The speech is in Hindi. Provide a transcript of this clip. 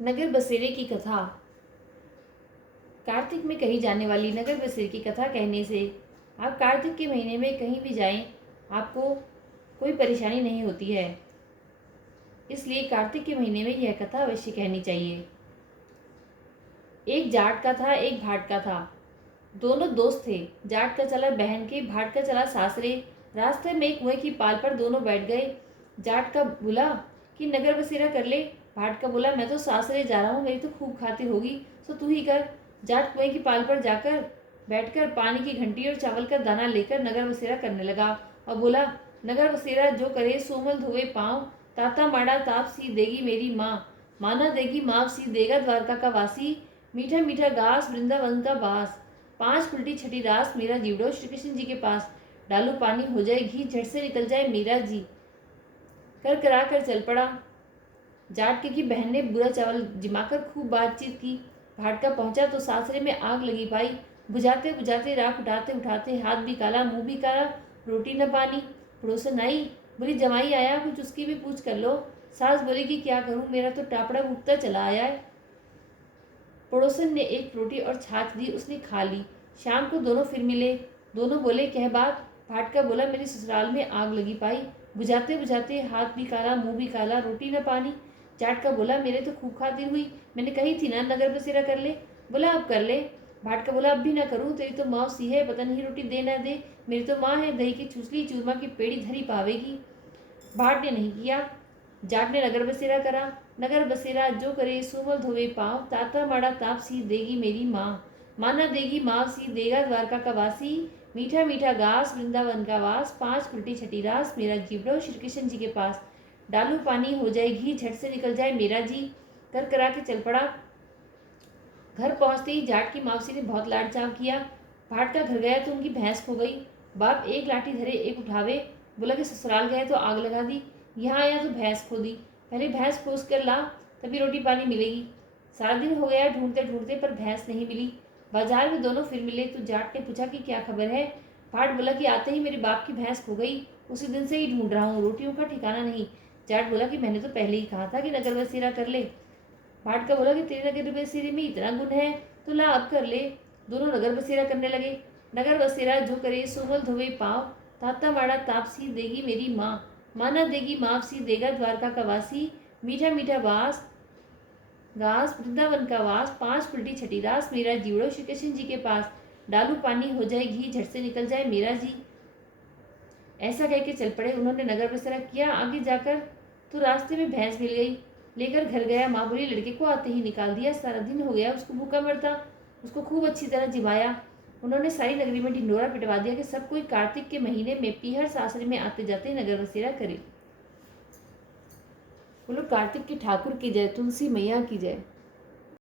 नगर बसेरे की कथा। कार्तिक में कही जाने वाली नगर बसेरे की कथा कहने से आप कार्तिक के महीने में कहीं भी जाएं, आपको कोई परेशानी नहीं होती है। इसलिए कार्तिक के महीने में यह कथा अवश्य कहनी चाहिए। एक जाट का था, एक भाट का था। दोनों दोस्त थे। जाट का चला बहन के, भाट का चला सासरे। रास्ते में एक कुएं की पाल पर दोनों बैठ गए। जाट का बोला कि नगर बसेरा कर ले। भाट का बोला मैं तो सासरे जा रहा हूँ, मेरी तो खूब खातिर होगी, सो तू ही कर। जाट कुएं की पाल पर जाकर बैठकर पानी की घंटी और चावल का दाना लेकर नगर बसेरा करने लगा और बोला, नगर बसेरा जो करे सोमल धोवे पाँव, ताता माड़ा ताप सी देगी मेरी माँ, माना देगी माप सी देगा द्वारका का वासी, मीठा मीठा घास वृंदावन का बास, 5 उल्टी छठी रास मेरा जीवड़ो श्री कृष्ण जी के पास, डालू पानी हो जाए घी झट से निकल जाए मेरा जी। कर करा कर चल पड़ा। जाट की बहन ने बुरा चावल जिमाकर खूब बातचीत की। भाटका पहुंचा तो सासरे में आग लगी पाई। बुझाते बुझाते राख उठाते उठाते हाथ भी काला मुंह भी काला, रोटी न पानी। पड़ोसन आई, बोली जमाई आया, कुछ उसकी भी पूछ कर लो। सास बोली कि क्या करूं, मेरा तो टापड़ा उगता चला आया है। पड़ोसन ने एक रोटी और छाछ दी, उसने खा ली। शाम को दोनों फिर मिले। दोनों बोले कह बात। भाटका बोला मेरे ससुराल में आग लगी पाई, बुझाते बुझाते हाथ भी काला मुंह भी काला, रोटी न पानी। जाट का बोला मेरे तो खूब खातिर हुई, मैंने कही थी ना नगर बसेरा कर ले। बोला अब कर ले। भाटका बोला अब भी ना करूं, तेरी तो माँ सी है, पता नहीं रोटी दे ना दे। मेरी तो माँ है, दही की छुछली चूरमा की पेड़ी धरी पावेगी। भाट ने नहीं किया। जाट ने नगर बसेरा करा। नगर बसेरा जो करे सुमल धोवे पाँव, ताता माड़ा ताप सी देगी मेरी माँ, माना देगी माँ सी देगा द्वारका का वासी, मीठा मीठा घास वृंदावन का वास, 5 उल्टी छठी रास मेरा जीवड़ो श्री कृष्ण जी के पास, डालू पानी हो जाए घी झट से निकल जाए मेरा जी। कर करा के चल पड़ा। घर पहुंचते ही जाट की मौसी ने बहुत लाड चाव किया। भाट का घर गया तो उनकी भैंस खो गई। बाप एक लाठी धरे एक उठावे, बोला कि ससुराल गए तो आग लगा दी, यहाँ आया तो भैंस खो दी, पहले भैंस खोज कर ला तभी रोटी पानी मिलेगी। सारा दिन हो गया ढूंढते ढूंढते पर भैंस नहीं मिली। बाजार में दोनों फिर मिले तो जाट ने पूछा कि क्या खबर है। भाट बोला कि आते ही मेरे बाप की भैंस खो गई, उसी दिन से ही ढूंढ रहा हूँ, रोटियों का ठिकाना नहीं। जाट बोला कि मैंने तो पहले ही कहा था कि नगर बसेरा कर ले। भाट का बोला कि तेरे नगर बसेरे में इतना गुण है तो ला अब कर ले। दोनों नगर बसेरा करने लगे। नगर बसेरा जो करे सोमल धोवे पाँव, ताता माड़ा तापसी देगी मेरी माँ, माना देगी मापसी देगा द्वारका का वासी, मीठा मीठा वास घास वृंदावन का वास, 5 उल्टी छठी रास मेरा जीवड़ो श्री कृष्ण जी के पास, डालू पानी हो जाए घी झट से निकल जाए मेरा जी। ऐसा कह के चल पड़े। उन्होंने नगर बसेरा किया। आगे जाकर तो रास्ते में भैंस मिल गई। लेकर घर गया। माँ बोली लड़के को आते ही निकाल दिया, सारा दिन हो गया उसको भूखा मरता। उसको खूब अच्छी तरह जिमाया। उन्होंने सारी नगरी में ढिंडोरा पिटवा दिया कि सब कोई कार्तिक के महीने में पीहर सासरे में आते जाते नगर बसेरा करे। बोलो कार्तिक की ठाकुर की जय, तुलसी मैया की जय।